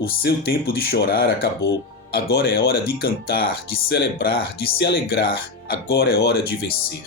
O seu tempo de chorar acabou. Agora é hora de cantar, de celebrar, de se alegrar. Agora é hora de vencer.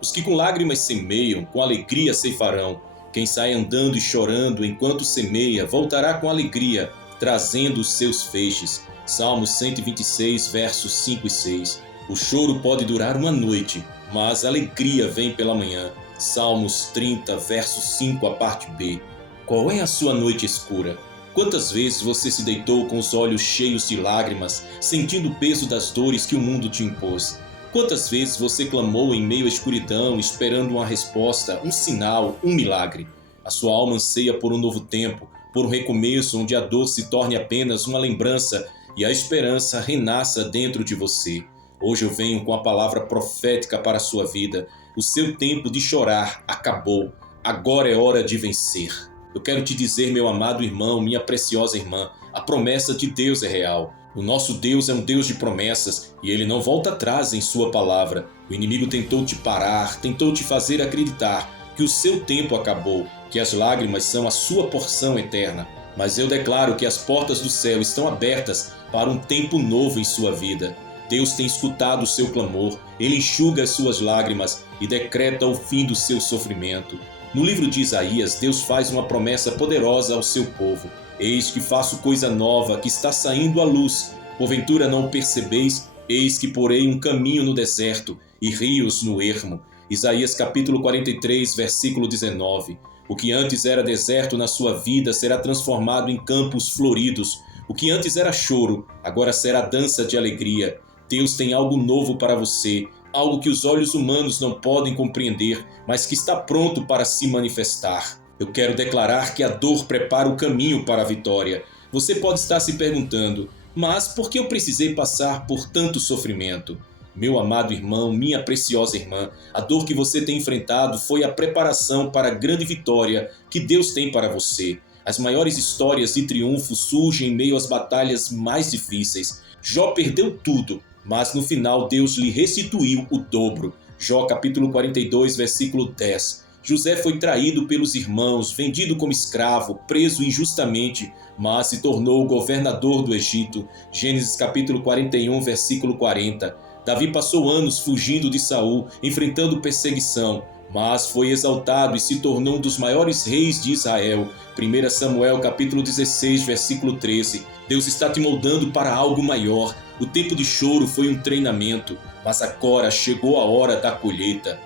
Os que com lágrimas semeiam, com alegria ceifarão. Quem sai andando e chorando enquanto semeia, voltará com alegria, trazendo os seus feixes. Salmos 126, versos 5 e 6. O choro pode durar uma noite, mas a alegria vem pela manhã. Salmos 30, verso 5, a parte B. Qual é a sua noite escura? Quantas vezes você se deitou com os olhos cheios de lágrimas, sentindo o peso das dores que o mundo te impôs? Quantas vezes você clamou em meio à escuridão, esperando uma resposta, um sinal, um milagre? A sua alma anseia por um novo tempo, por um recomeço onde a dor se torne apenas uma lembrança e a esperança renasça dentro de você. Hoje eu venho com a palavra profética para a sua vida. O seu tempo de chorar acabou. Agora é hora de vencer. Eu quero te dizer, meu amado irmão, minha preciosa irmã, a promessa de Deus é real. O nosso Deus é um Deus de promessas e Ele não volta atrás em sua palavra. O inimigo tentou te parar, tentou te fazer acreditar que o seu tempo acabou, que as lágrimas são a sua porção eterna. Mas eu declaro que as portas do céu estão abertas para um tempo novo em sua vida. Deus tem escutado o seu clamor, Ele enxuga as suas lágrimas e decreta o fim do seu sofrimento. No livro de Isaías, Deus faz uma promessa poderosa ao seu povo. Eis que faço coisa nova, que está saindo à luz. Porventura não o percebeis? Eis que porei um caminho no deserto e rios no ermo. Isaías capítulo 43, versículo 19. O que antes era deserto na sua vida será transformado em campos floridos. O que antes era choro, agora será dança de alegria. Deus tem algo novo para você. Algo que os olhos humanos não podem compreender, mas que está pronto para se manifestar. Eu quero declarar que a dor prepara o caminho para a vitória. Você pode estar se perguntando, mas por que eu precisei passar por tanto sofrimento? Meu amado irmão, minha preciosa irmã, a dor que você tem enfrentado foi a preparação para a grande vitória que Deus tem para você. As maiores histórias de triunfo surgem em meio às batalhas mais difíceis. Jó perdeu tudo, mas no final Deus lhe restituiu o dobro. Jó capítulo 42, versículo 10. José foi traído pelos irmãos, vendido como escravo, preso injustamente, mas se tornou governador do Egito. Gênesis capítulo 41, versículo 40. Davi passou anos fugindo de Saul, enfrentando perseguição, mas foi exaltado e se tornou um dos maiores reis de Israel. 1 Samuel capítulo 16, versículo 13. Deus está te moldando para algo maior. O tempo de choro foi um treinamento, mas agora chegou a hora da colheita.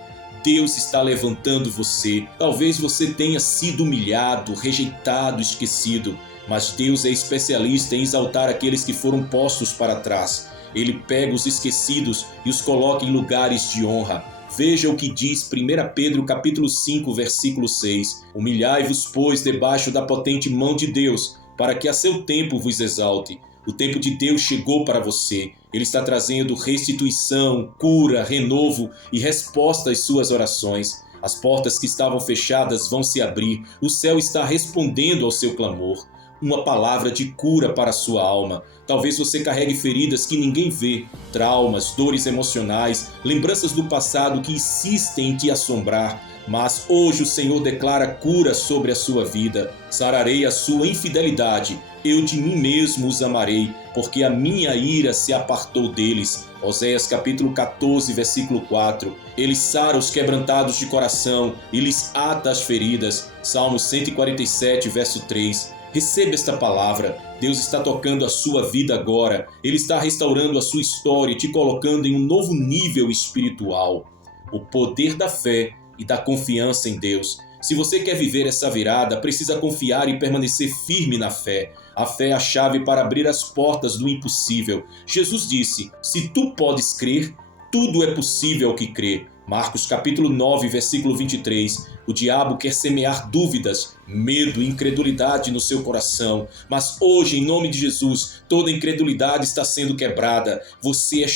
Deus está levantando você. Talvez você tenha sido humilhado, rejeitado, esquecido, mas Deus é especialista em exaltar aqueles que foram postos para trás. Ele pega os esquecidos e os coloca em lugares de honra. Veja o que diz 1 Pedro capítulo 5, versículo 6. Humilhai-vos, pois, debaixo da potente mão de Deus, para que a seu tempo vos exalte. O tempo de Deus chegou para você. Ele está trazendo restituição, cura, renovo e resposta às suas orações. As portas que estavam fechadas vão se abrir. O céu está respondendo ao seu clamor. Uma palavra de cura para a sua alma. Talvez você carregue feridas que ninguém vê, traumas, dores emocionais, lembranças do passado que insistem em te assombrar. Mas hoje o Senhor declara cura sobre a sua vida. Sararei a sua infidelidade. Eu de mim mesmo os amarei, porque a minha ira se apartou deles. Oséias capítulo 14, versículo 4. Ele sara os quebrantados de coração e lhes ata as feridas. Salmo 147, verso 3. Receba esta palavra. Deus está tocando a sua vida agora. Ele está restaurando a sua história e te colocando em um novo nível espiritual. O poder da fé e da confiança em Deus. Se você quer viver essa virada, precisa confiar e permanecer firme na fé. A fé é a chave para abrir as portas do impossível. Jesus disse, se tu podes crer, tudo é possível ao que crê. Marcos capítulo 9, versículo 23. O diabo quer semear dúvidas, medo e incredulidade no seu coração. Mas hoje, em nome de Jesus, toda incredulidade está sendo quebrada. Você é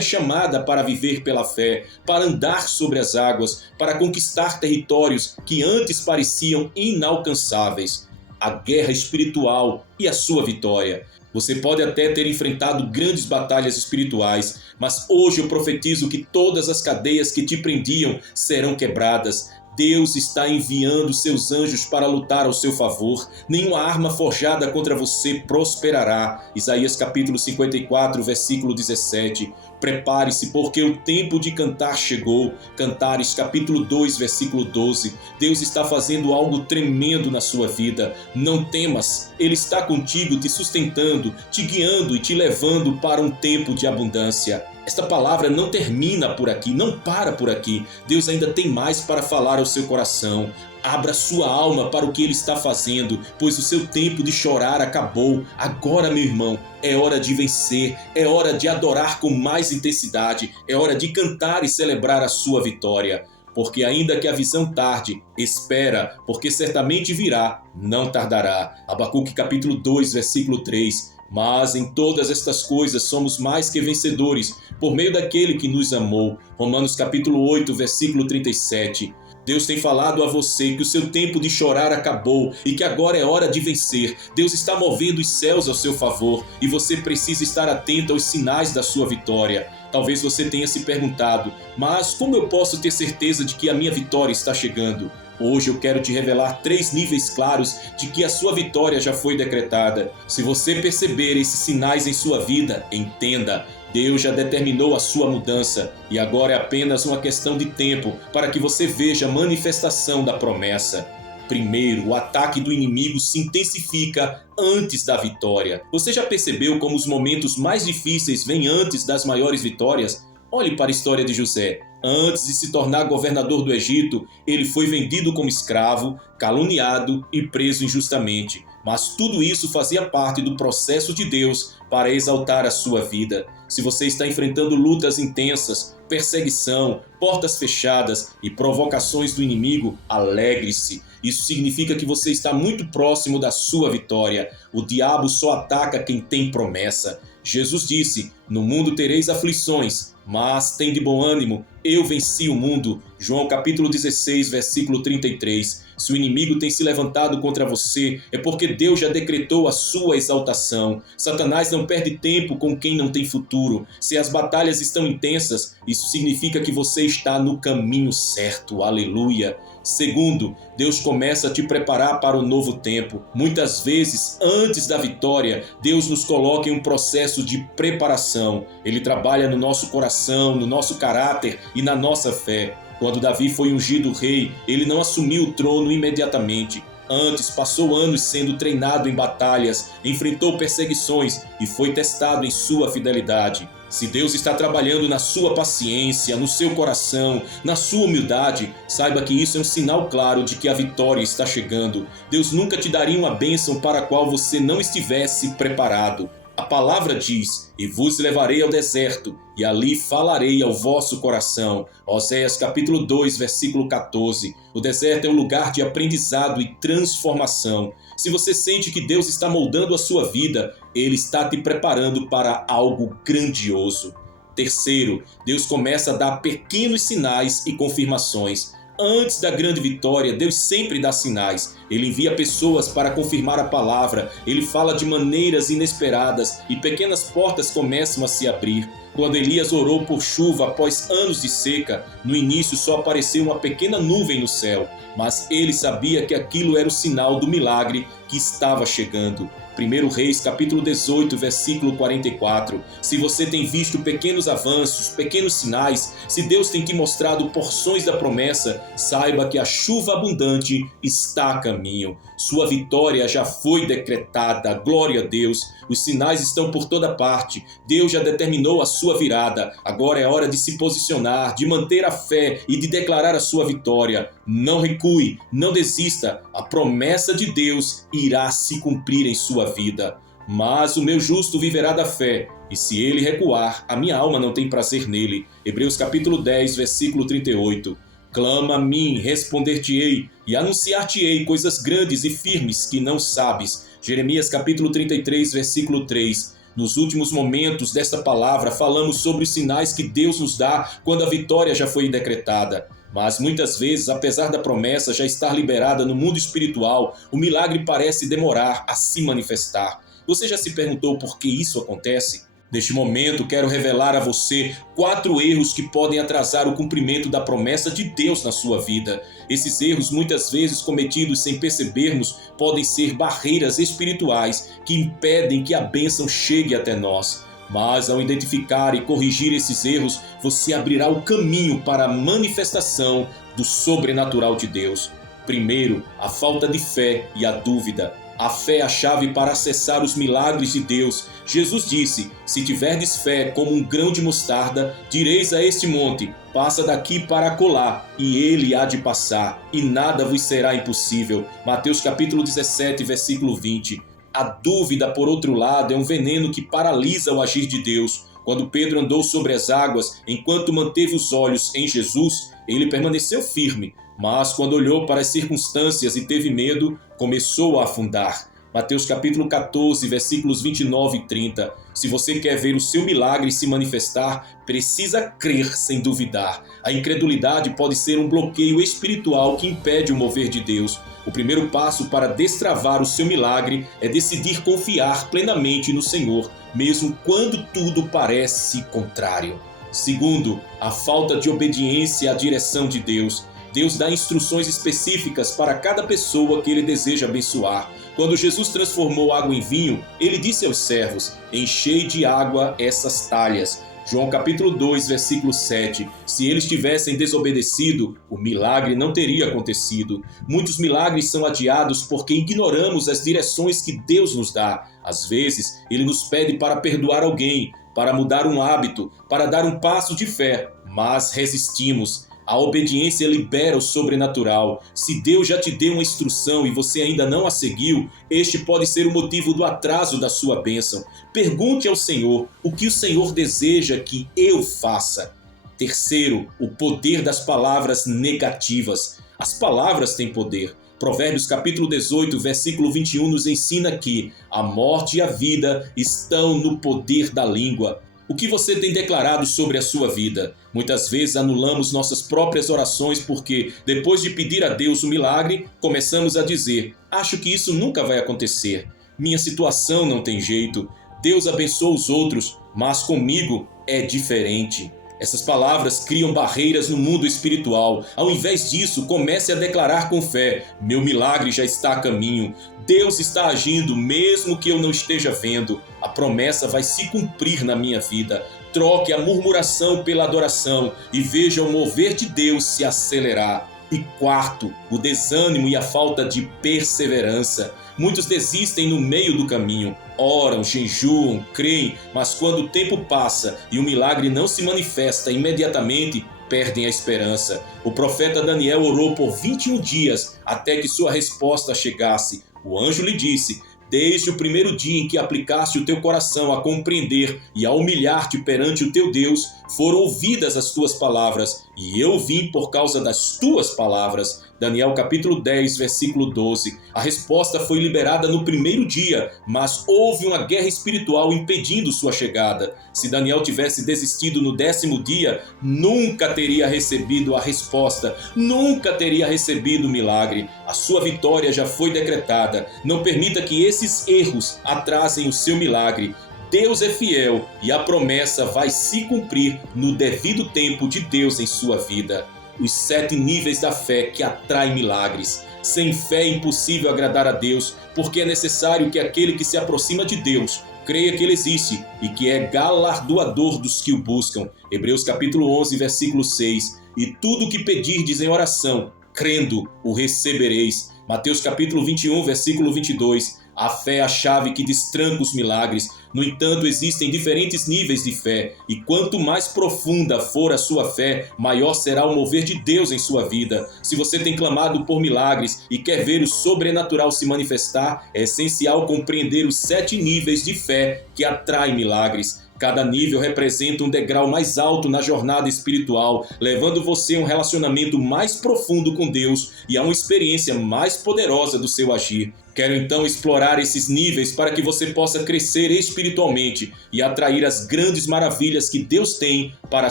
chamada para viver pela fé, para andar sobre as águas, para conquistar territórios que antes pareciam inalcançáveis. A guerra espiritual e a sua vitória. Você pode até ter enfrentado grandes batalhas espirituais, mas hoje eu profetizo que todas as cadeias que te prendiam serão quebradas. Deus está enviando seus anjos para lutar ao seu favor. Nenhuma arma forjada contra você prosperará. Isaías capítulo 54, versículo 17. Prepare-se, porque o tempo de cantar chegou. Cantares capítulo 2, versículo 12. Deus está fazendo algo tremendo na sua vida. Não temas, Ele está contigo, te sustentando, te guiando e te levando para um tempo de abundância. Esta palavra não termina por aqui, não para por aqui. Deus ainda tem mais para falar ao seu coração. Abra sua alma para o que Ele está fazendo, pois o seu tempo de chorar acabou. Agora, meu irmão, é hora de vencer, é hora de adorar com mais intensidade, é hora de cantar e celebrar a sua vitória. Porque ainda que a visão tarde, espera, porque certamente virá, não tardará. Abacuque capítulo 2, versículo 3. Mas em todas estas coisas somos mais que vencedores, por meio daquele que nos amou. Romanos capítulo 8, versículo 37. Deus tem falado a você que o seu tempo de chorar acabou e que agora é hora de vencer. Deus está movendo os céus ao seu favor e você precisa estar atento aos sinais da sua vitória. Talvez você tenha se perguntado, mas como eu posso ter certeza de que a minha vitória está chegando? Hoje eu quero te revelar 3 níveis claros de que a sua vitória já foi decretada. Se você perceber esses sinais em sua vida, entenda, Deus já determinou a sua mudança e agora é apenas uma questão de tempo para que você veja a manifestação da promessa. Primeiro, o ataque do inimigo se intensifica antes da vitória. Você já percebeu como os momentos mais difíceis vêm antes das maiores vitórias? Olhe para a história de José. Antes de se tornar governador do Egito, ele foi vendido como escravo, caluniado e preso injustamente. Mas tudo isso fazia parte do processo de Deus para exaltar a sua vida. Se você está enfrentando lutas intensas, perseguição, portas fechadas e provocações do inimigo, alegre-se. Isso significa que você está muito próximo da sua vitória. O diabo só ataca quem tem promessa. Jesus disse, no mundo tereis aflições, mas tem de bom ânimo, eu venci o mundo. João capítulo 16, versículo 33. Se o inimigo tem se levantado contra você, é porque Deus já decretou a sua exaltação. Satanás não perde tempo com quem não tem futuro. Se as batalhas estão intensas, isso significa que você está no caminho certo. Aleluia! Segundo, Deus começa a te preparar para o novo tempo. Muitas vezes, antes da vitória, Deus nos coloca em um processo de preparação. Ele trabalha no nosso coração, no nosso caráter e na nossa fé. Quando Davi foi ungido rei, ele não assumiu o trono imediatamente. Antes, passou anos sendo treinado em batalhas, enfrentou perseguições e foi testado em sua fidelidade. Se Deus está trabalhando na sua paciência, no seu coração, na sua humildade, saiba que isso é um sinal claro de que a vitória está chegando. Deus nunca te daria uma bênção para a qual você não estivesse preparado. A palavra diz, e vos levarei ao deserto, e ali falarei ao vosso coração. Oséias capítulo 2, versículo 14. O deserto é um lugar de aprendizado e transformação. Se você sente que Deus está moldando a sua vida, Ele está te preparando para algo grandioso. Terceiro, Deus começa a dar pequenos sinais e confirmações. Antes da grande vitória, Deus sempre dá sinais. Ele envia pessoas para confirmar a palavra. Ele fala de maneiras inesperadas e pequenas portas começam a se abrir. Quando Elias orou por chuva após anos de seca, no início só apareceu uma pequena nuvem no céu, mas ele sabia que aquilo era o sinal do milagre que estava chegando. 1 Reis, capítulo 18, versículo 44. Se você tem visto pequenos avanços, pequenos sinais, se Deus tem te mostrado porções da promessa, saiba que a chuva abundante está a caminho. Sua vitória já foi decretada, glória a Deus. Os sinais estão por toda parte. Deus já determinou a sua virada. Agora é hora de se posicionar, de manter a fé e de declarar a sua vitória. Não recue, não desista. A promessa de Deus irá se cumprir em sua vida. Mas o meu justo viverá da fé, e se ele recuar, a minha alma não tem prazer nele. Hebreus capítulo 10, versículo 38. Clama a mim, responder-te-ei, e anunciar-te-ei coisas grandes e firmes que não sabes. Jeremias capítulo 33, versículo 3. Nos últimos momentos desta palavra, falamos sobre os sinais que Deus nos dá quando a vitória já foi decretada. Mas muitas vezes, apesar da promessa já estar liberada no mundo espiritual, o milagre parece demorar a se manifestar. Você já se perguntou por que isso acontece? Neste momento, quero revelar a você 4 erros que podem atrasar o cumprimento da promessa de Deus na sua vida. Esses erros, muitas vezes cometidos sem percebermos, podem ser barreiras espirituais que impedem que a bênção chegue até nós. Mas ao identificar e corrigir esses erros, você abrirá o caminho para a manifestação do sobrenatural de Deus. Primeiro, a falta de fé e a dúvida. A fé é a chave para acessar os milagres de Deus. Jesus disse: se tiverdes fé como um grão de mostarda, direis a este monte: passa daqui para acolá, e ele há de passar, e nada vos será impossível. Mateus capítulo 17, versículo 20. A dúvida, por outro lado, é um veneno que paralisa o agir de Deus. Quando Pedro andou sobre as águas, enquanto manteve os olhos em Jesus, ele permaneceu firme. Mas quando olhou para as circunstâncias e teve medo, começou a afundar. Mateus capítulo 14, versículos 29 e 30. Se você quer ver o seu milagre se manifestar, precisa crer sem duvidar. A incredulidade pode ser um bloqueio espiritual que impede o mover de Deus. O primeiro passo para destravar o seu milagre é decidir confiar plenamente no Senhor, mesmo quando tudo parece contrário. Segundo, a falta de obediência à direção de Deus. Deus dá instruções específicas para cada pessoa que Ele deseja abençoar. Quando Jesus transformou água em vinho, Ele disse aos servos: enchei de água essas talhas. João capítulo 2, versículo 7. Se eles tivessem desobedecido, o milagre não teria acontecido. Muitos milagres são adiados porque ignoramos as direções que Deus nos dá. Às vezes, Ele nos pede para perdoar alguém, para mudar um hábito, para dar um passo de fé, mas resistimos. A obediência libera o sobrenatural. Se Deus já te deu uma instrução e você ainda não a seguiu, este pode ser o motivo do atraso da sua bênção. Pergunte ao Senhor o que o Senhor deseja que eu faça. Terceiro, o poder das palavras negativas. As palavras têm poder. Provérbios capítulo 18, versículo 21 nos ensina que a morte e a vida estão no poder da língua. O que você tem declarado sobre a sua vida? Muitas vezes anulamos nossas próprias orações porque, depois de pedir a Deus o milagre, começamos a dizer: acho que isso nunca vai acontecer. Minha situação não tem jeito. Deus abençoa os outros, mas comigo é diferente. Essas palavras criam barreiras no mundo espiritual. Ao invés disso, comece a declarar com fé: meu milagre já está a caminho. Deus está agindo mesmo que eu não esteja vendo. A promessa vai se cumprir na minha vida. Troque a murmuração pela adoração e veja o mover de Deus se acelerar. E quarto, o desânimo e a falta de perseverança. Muitos desistem no meio do caminho. Oram, jejuam, creem, mas quando o tempo passa e o milagre não se manifesta imediatamente, perdem a esperança. O profeta Daniel orou por 21 dias até que sua resposta chegasse. O anjo lhe disse: desde o primeiro dia em que aplicaste o teu coração a compreender e a humilhar-te perante o teu Deus, foram ouvidas as tuas palavras, e eu vim por causa das tuas palavras. Daniel capítulo 10, versículo 12. A resposta foi liberada no primeiro dia, mas houve uma guerra espiritual impedindo sua chegada. Se Daniel tivesse desistido no 10º dia, nunca teria recebido a resposta, nunca teria recebido o milagre. A sua vitória já foi decretada. Não permita que esses erros atrasem o seu milagre. Deus é fiel e a promessa vai se cumprir no devido tempo de Deus em sua vida. Os 7 níveis da fé que atraem milagres. Sem fé é impossível agradar a Deus, porque é necessário que aquele que se aproxima de Deus creia que Ele existe e que é galardoador dos que o buscam. Hebreus capítulo 11, versículo 6. E tudo o que pedirdes em oração, crendo, o recebereis. Mateus capítulo 21, versículo 22. A fé é a chave que destranca os milagres. No entanto, existem diferentes níveis de fé, e quanto mais profunda for a sua fé, maior será o mover de Deus em sua vida. Se você tem clamado por milagres e quer ver o sobrenatural se manifestar, é essencial compreender os 7 níveis de fé que atraem milagres. Cada nível representa um degrau mais alto na jornada espiritual, levando você a um relacionamento mais profundo com Deus e a uma experiência mais poderosa do seu agir. Quero então explorar esses níveis para que você possa crescer espiritualmente e atrair as grandes maravilhas que Deus tem para a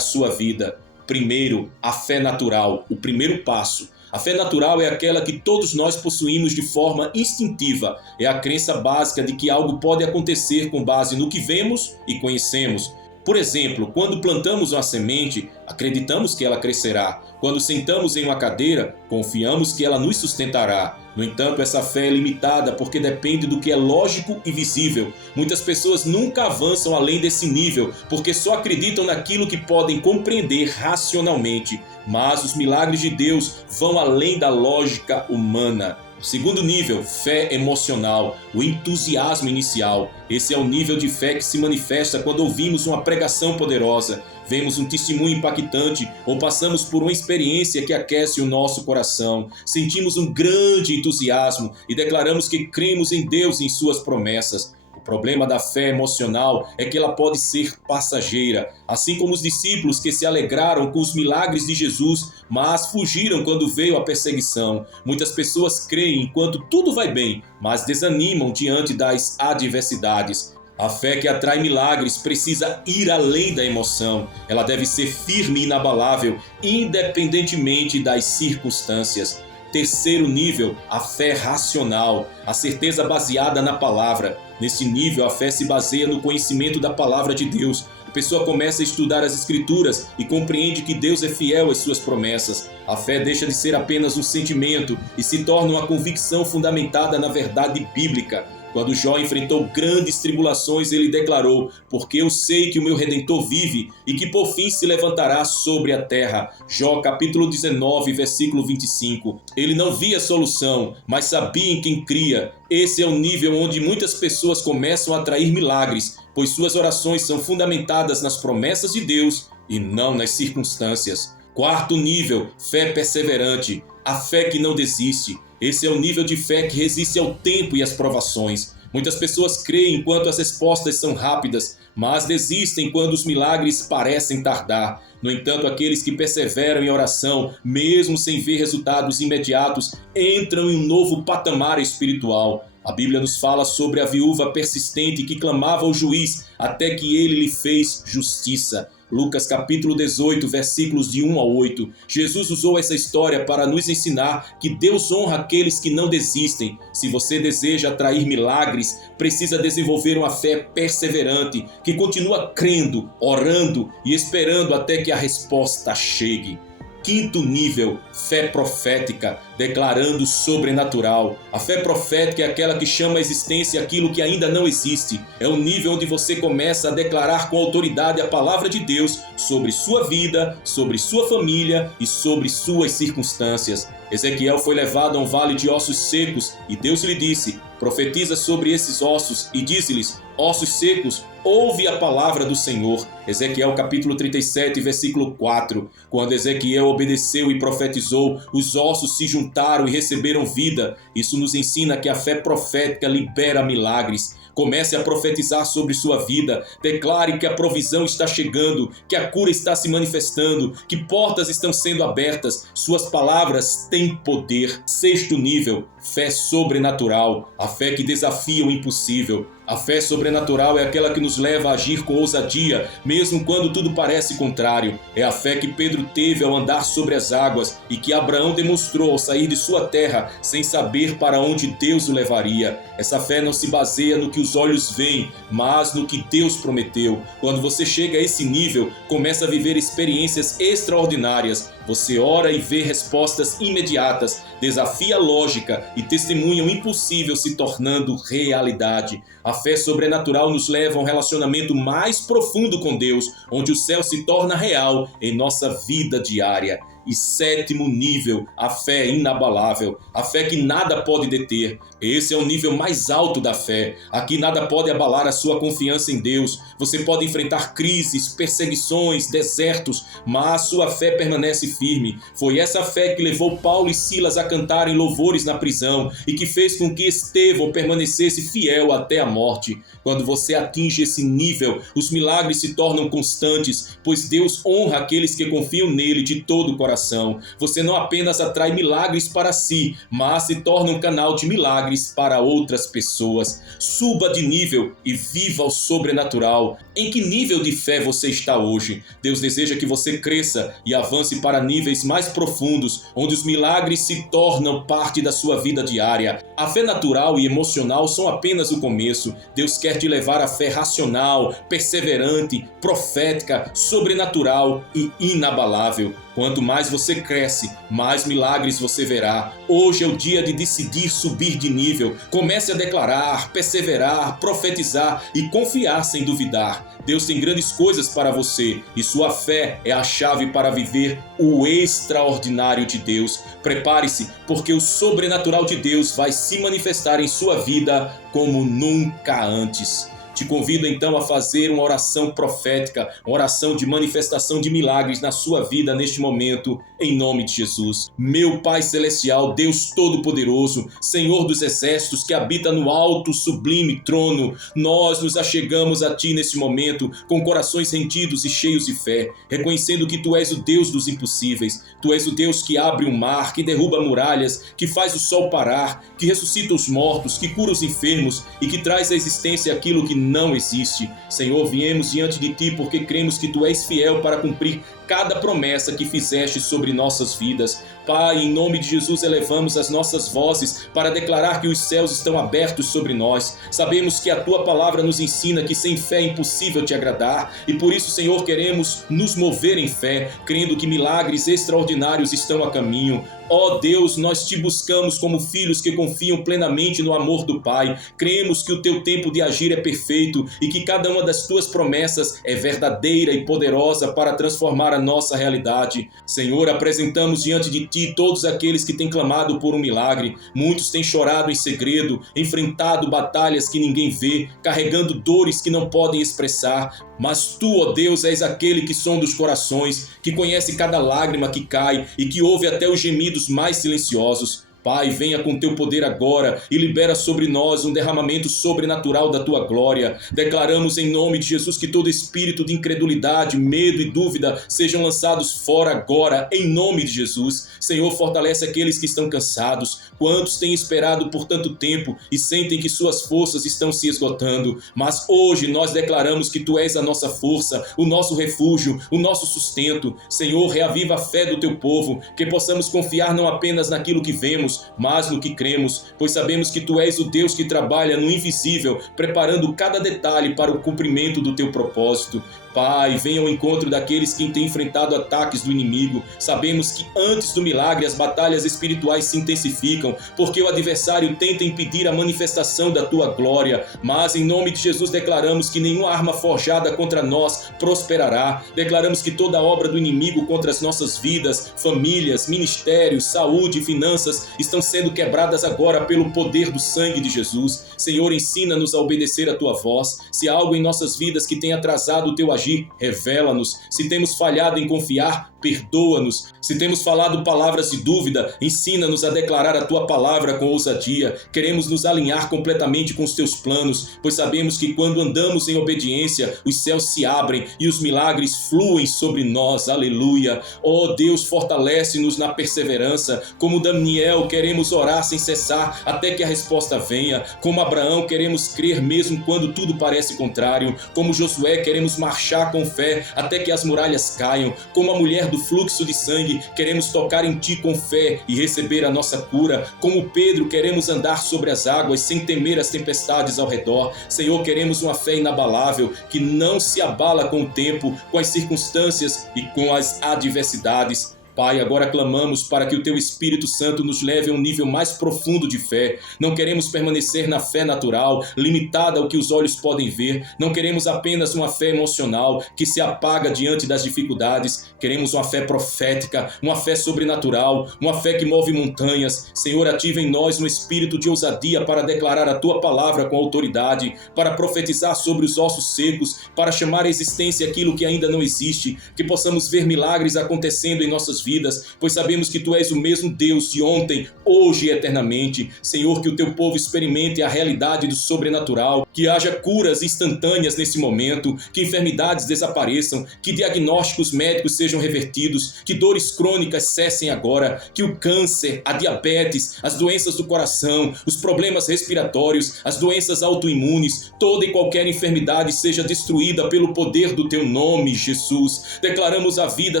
sua vida. Primeiro, a fé natural, o primeiro passo. A fé natural é aquela que todos nós possuímos de forma instintiva. É a crença básica de que algo pode acontecer com base no que vemos e conhecemos. Por exemplo, quando plantamos uma semente, acreditamos que ela crescerá. Quando sentamos em uma cadeira, confiamos que ela nos sustentará. No entanto, essa fé é limitada porque depende do que é lógico e visível. Muitas pessoas nunca avançam além desse nível porque só acreditam naquilo que podem compreender racionalmente. Mas os milagres de Deus vão além da lógica humana. Segundo nível, fé emocional, o entusiasmo inicial. Esse é o nível de fé que se manifesta quando ouvimos uma pregação poderosa, vemos um testemunho impactante ou passamos por uma experiência que aquece o nosso coração. Sentimos um grande entusiasmo e declaramos que cremos em Deus e em suas promessas. O problema da fé emocional é que ela pode ser passageira, assim como os discípulos que se alegraram com os milagres de Jesus, mas fugiram quando veio a perseguição. Muitas pessoas creem enquanto tudo vai bem, mas desanimam diante das adversidades. A fé que atrai milagres precisa ir além da emoção. Ela deve ser firme e inabalável, independentemente das circunstâncias. Terceiro nível, a fé racional, a certeza baseada na palavra. Nesse nível, a fé se baseia no conhecimento da palavra de Deus. A pessoa começa a estudar as Escrituras e compreende que Deus é fiel às suas promessas. A fé deixa de ser apenas um sentimento e se torna uma convicção fundamentada na verdade bíblica. Quando Jó enfrentou grandes tribulações, ele declarou: porque eu sei que o meu Redentor vive e que por fim se levantará sobre a terra. Jó capítulo 19, versículo 25. Ele não via solução, mas sabia em quem cria. Esse é o nível onde muitas pessoas começam a atrair milagres, pois suas orações são fundamentadas nas promessas de Deus e não nas circunstâncias. Quarto nível, fé perseverante, a fé que não desiste. Esse é o nível de fé que resiste ao tempo e às provações. Muitas pessoas creem enquanto as respostas são rápidas, mas desistem quando os milagres parecem tardar. No entanto, aqueles que perseveram em oração, mesmo sem ver resultados imediatos, entram em um novo patamar espiritual. A Bíblia nos fala sobre a viúva persistente que clamava ao juiz até que ele lhe fez justiça. Lucas capítulo 18, versículos de 1 a 8. Jesus usou essa história para nos ensinar que Deus honra aqueles que não desistem. Se você deseja atrair milagres, precisa desenvolver uma fé perseverante, que continua crendo, orando e esperando até que a resposta chegue. Quinto nível, fé profética, declarando o sobrenatural. A fé profética é aquela que chama à existência aquilo que ainda não existe. É o nível onde você começa a declarar com autoridade a palavra de Deus sobre sua vida, sobre sua família e sobre suas circunstâncias. Ezequiel foi levado a um vale de ossos secos e Deus lhe disse: profetiza sobre esses ossos e dize-lhes: ossos secos, ouve a palavra do Senhor. Ezequiel capítulo 37, versículo 4. Quando Ezequiel obedeceu e profetizou, os ossos se juntaram e receberam vida. Isso nos ensina que a fé profética libera milagres. Comece a profetizar sobre sua vida. Declare que a provisão está chegando, que a cura está se manifestando, que portas estão sendo abertas. Suas palavras têm poder. Sexto nível, fé sobrenatural. A fé que desafia o impossível. A fé sobrenatural é aquela que nos leva a agir com ousadia, mesmo quando tudo parece contrário. É a fé que Pedro teve ao andar sobre as águas e que Abraão demonstrou ao sair de sua terra sem saber para onde Deus o levaria. Essa fé não se baseia no que os olhos veem, mas no que Deus prometeu. Quando você chega a esse nível, começa a viver experiências extraordinárias. Você ora e vê respostas imediatas, desafia a lógica e testemunha o impossível se tornando realidade. A fé sobrenatural nos leva a um relacionamento mais profundo com Deus, onde o céu se torna real em nossa vida diária. E sétimo nível, a fé inabalável, a fé que nada pode deter. Esse é o nível mais alto da fé. Aqui nada pode abalar a sua confiança em Deus. Você pode enfrentar crises, perseguições, desertos, mas sua fé permanece firme. Foi essa fé que levou Paulo e Silas a cantarem louvores na prisão e que fez com que Estevão permanecesse fiel até a morte. Quando você atinge esse nível, os milagres se tornam constantes, pois Deus honra aqueles que confiam nele de todo o coração. coração. Você não apenas atrai milagres para si, mas se torna um canal de milagres para outras pessoas. Suba de nível e viva o sobrenatural. Em que nível de fé você está hoje? Deus deseja que você cresça e avance para níveis mais profundos, onde os milagres se tornam parte da sua vida diária. A fé natural e emocional são apenas o começo. Deus quer te levar à fé racional, perseverante, profética, sobrenatural e inabalável. Quanto mais você cresce, mais milagres você verá. Hoje é o dia de decidir subir de nível. Comece a declarar, perseverar, profetizar e confiar sem duvidar. Deus tem grandes coisas para você e sua fé é a chave para viver o extraordinário de Deus. Prepare-se, porque o sobrenatural de Deus vai se manifestar em sua vida como nunca antes. Te convido então a fazer uma oração profética, uma oração de manifestação de milagres na sua vida neste momento, em nome de Jesus. Meu Pai Celestial, Deus Todo-Poderoso, Senhor dos Exércitos, que habita no alto, sublime trono, nós nos achegamos a Ti neste momento, com corações rendidos e cheios de fé, reconhecendo que Tu és o Deus dos impossíveis. Tu és o Deus que abre o mar, que derruba muralhas, que faz o sol parar, que ressuscita os mortos, que cura os enfermos e que traz à existência aquilo que não existe. Senhor, viemos diante de Ti porque cremos que Tu és fiel para cumprir cada promessa que fizeste sobre nossas vidas. Pai, em nome de Jesus, elevamos as nossas vozes para declarar que os céus estão abertos sobre nós. Sabemos que a Tua palavra nos ensina que sem fé é impossível Te agradar e por isso, Senhor, queremos nos mover em fé, crendo que milagres extraordinários estão a caminho. Ó Deus, nós Te buscamos como filhos que confiam plenamente no amor do Pai. Cremos que o Teu tempo de agir é perfeito e que cada uma das Tuas promessas é verdadeira e poderosa para transformar a nossa realidade. Senhor, apresentamos diante de Ti todos aqueles que têm clamado por um milagre. Muitos têm chorado em segredo, enfrentado batalhas que ninguém vê, carregando dores que não podem expressar. Mas Tu, ó Deus, és aquele que sonda os corações, que conhece cada lágrima que cai e que ouve até os gemidos mais silenciosos. Pai, venha com Teu poder agora e libera sobre nós um derramamento sobrenatural da Tua glória. Declaramos em nome de Jesus que todo espírito de incredulidade, medo e dúvida sejam lançados fora agora, em nome de Jesus. Senhor, fortalece aqueles que estão cansados. Quantos têm esperado por tanto tempo e sentem que suas forças estão se esgotando. Mas hoje nós declaramos que Tu és a nossa força, o nosso refúgio, o nosso sustento. Senhor, reaviva a fé do Teu povo, que possamos confiar não apenas naquilo que vemos, mas no que cremos, pois sabemos que Tu és o Deus que trabalha no invisível, preparando cada detalhe para o cumprimento do Teu propósito. Pai, venha ao encontro daqueles que têm enfrentado ataques do inimigo. Sabemos que antes do milagre as batalhas espirituais se intensificam, porque o adversário tenta impedir a manifestação da Tua glória. Mas em nome de Jesus declaramos que nenhuma arma forjada contra nós prosperará. Declaramos que toda obra do inimigo contra as nossas vidas, famílias, ministérios, saúde e finanças estão sendo quebradas agora pelo poder do sangue de Jesus. Senhor, ensina-nos a obedecer a Tua voz. Se há algo em nossas vidas que tenha atrasado o Teu agir, revela-nos. Se temos falhado em confiar, perdoa-nos. Se temos falado palavras de dúvida, ensina-nos a declarar a Tua palavra com ousadia. Queremos nos alinhar completamente com os Teus planos, pois sabemos que quando andamos em obediência, os céus se abrem e os milagres fluem sobre nós. Aleluia! Ó Deus, fortalece-nos na perseverança. Como Daniel, queremos orar sem cessar até que a resposta venha. Como Abraão, queremos crer mesmo quando tudo parece contrário. Como Josué, queremos marchar com fé até que as muralhas caiam. Como a mulher do fluxo de sangue, queremos tocar em Ti com fé e receber a nossa cura. Como Pedro, queremos andar sobre as águas sem temer as tempestades ao redor. Senhor, queremos uma fé inabalável que não se abala com o tempo, com as circunstâncias e com as adversidades. Pai, agora clamamos para que o Teu Espírito Santo nos leve a um nível mais profundo de fé. Não queremos permanecer na fé natural, limitada ao que os olhos podem ver. Não queremos apenas uma fé emocional que se apaga diante das dificuldades. Queremos uma fé profética, uma fé sobrenatural, uma fé que move montanhas. Senhor, ativa em nós um espírito de ousadia para declarar a Tua palavra com autoridade, para profetizar sobre os ossos secos, para chamar à existência aquilo que ainda não existe, que possamos ver milagres acontecendo em nossas vidas, pois sabemos que Tu és o mesmo Deus de ontem, hoje e eternamente. Senhor, que o Teu povo experimente a realidade do sobrenatural, que haja curas instantâneas nesse momento, que enfermidades desapareçam, que diagnósticos médicos sejam revertidos, que dores crônicas cessem agora, que o câncer, a diabetes, as doenças do coração, os problemas respiratórios, as doenças autoimunes, toda e qualquer enfermidade seja destruída pelo poder do Teu nome, Jesus. Declaramos a vida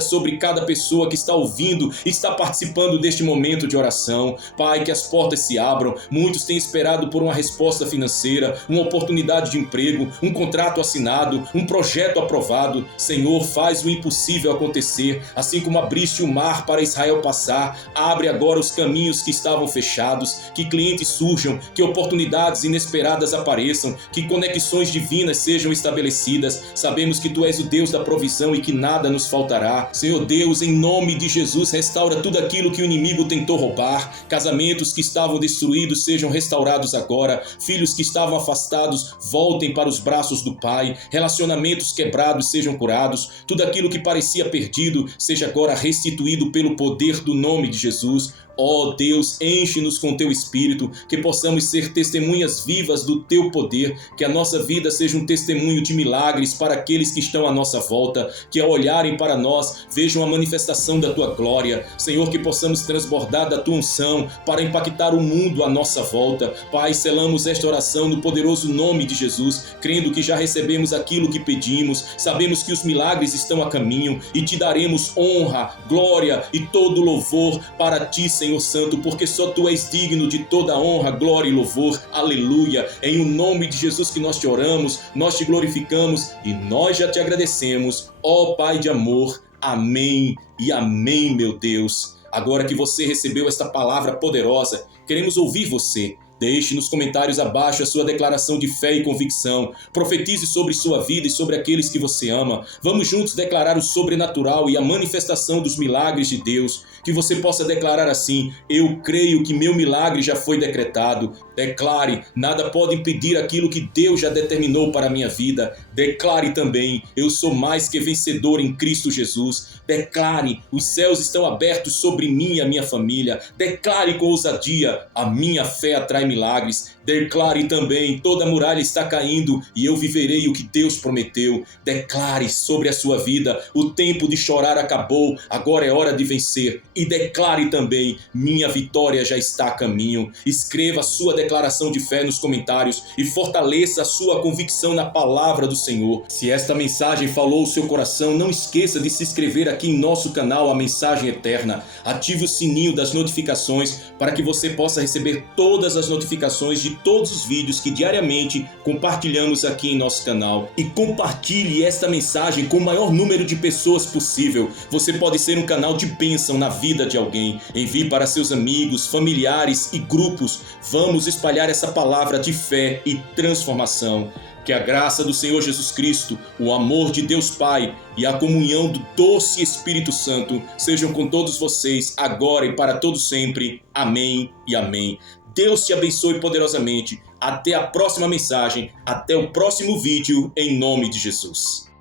sobre cada pessoa que está ouvindo e está participando deste momento de oração. Pai, que as portas se abram. Muitos têm esperado por uma resposta financeira, uma oportunidade de emprego, um contrato assinado, um projeto aprovado. Senhor, faz o impossível acontecer. Assim como abriste o mar para Israel passar, abre agora os caminhos que estavam fechados, que clientes surjam, que oportunidades inesperadas apareçam, que conexões divinas sejam estabelecidas. Sabemos que Tu és o Deus da provisão e que nada nos faltará. Senhor Deus, em nome de Jesus, restaura tudo aquilo que o inimigo tentou roubar. Casamentos que estavam destruídos sejam restaurados agora. Filhos que estavam afastados voltem para os braços do Pai. Relacionamentos quebrados sejam curados. Tudo aquilo que parecia perdido seja agora restituído pelo poder do nome de Jesus. Ó Deus, enche-nos com Teu Espírito, que possamos ser testemunhas vivas do Teu poder, que a nossa vida seja um testemunho de milagres para aqueles que estão à nossa volta, que ao olharem para nós vejam a manifestação da Tua glória. Senhor, que possamos transbordar da Tua unção para impactar o mundo à nossa volta. Pai, selamos esta oração no poderoso nome de Jesus, crendo que já recebemos aquilo que pedimos, sabemos que os milagres estão a caminho e Te daremos honra, glória e todo louvor para Ti, Senhor Santo, porque só Tu és digno de toda honra, glória e louvor. Aleluia! Em o nome de Jesus que nós Te oramos, nós Te glorificamos e nós já Te agradecemos, ó Pai de amor. Amém e amém, meu Deus. Agora que você recebeu esta palavra poderosa, queremos ouvir você. Deixe nos comentários abaixo a sua declaração de fé e convicção. Profetize sobre sua vida e sobre aqueles que você ama. Vamos juntos declarar o sobrenatural e a manifestação dos milagres de Deus. Que você possa declarar assim: eu creio que meu milagre já foi decretado. Declare: nada pode impedir aquilo que Deus já determinou para a minha vida. Declare também: eu sou mais que vencedor em Cristo Jesus. Declare: os céus estão abertos sobre mim e a minha família. Declare com ousadia: a minha fé atrai milagres. Declare também: toda muralha está caindo e eu viverei o que Deus prometeu. Declare sobre a sua vida: o tempo de chorar acabou, agora é hora de vencer. E declare também: minha vitória já está a caminho. Escreva a sua declaração de fé nos comentários e fortaleça a sua convicção na palavra do Senhor. Se esta mensagem falou o seu coração, não esqueça de se inscrever aqui em nosso canal A Mensagem Eterna. Ative o sininho das notificações para que você possa receber todas as notificações de todos os vídeos que diariamente compartilhamos aqui em nosso canal. E compartilhe esta mensagem com o maior número de pessoas possível. Você pode ser um canal de bênção na vida de alguém. Envie para seus amigos, familiares e grupos. Vamos espalhar essa palavra de fé e transformação. Que a graça do Senhor Jesus Cristo, o amor de Deus Pai e a comunhão do doce Espírito Santo sejam com todos vocês, agora e para todo sempre. Amém e amém. Deus te abençoe poderosamente. Até a próxima mensagem, até o próximo vídeo, em nome de Jesus.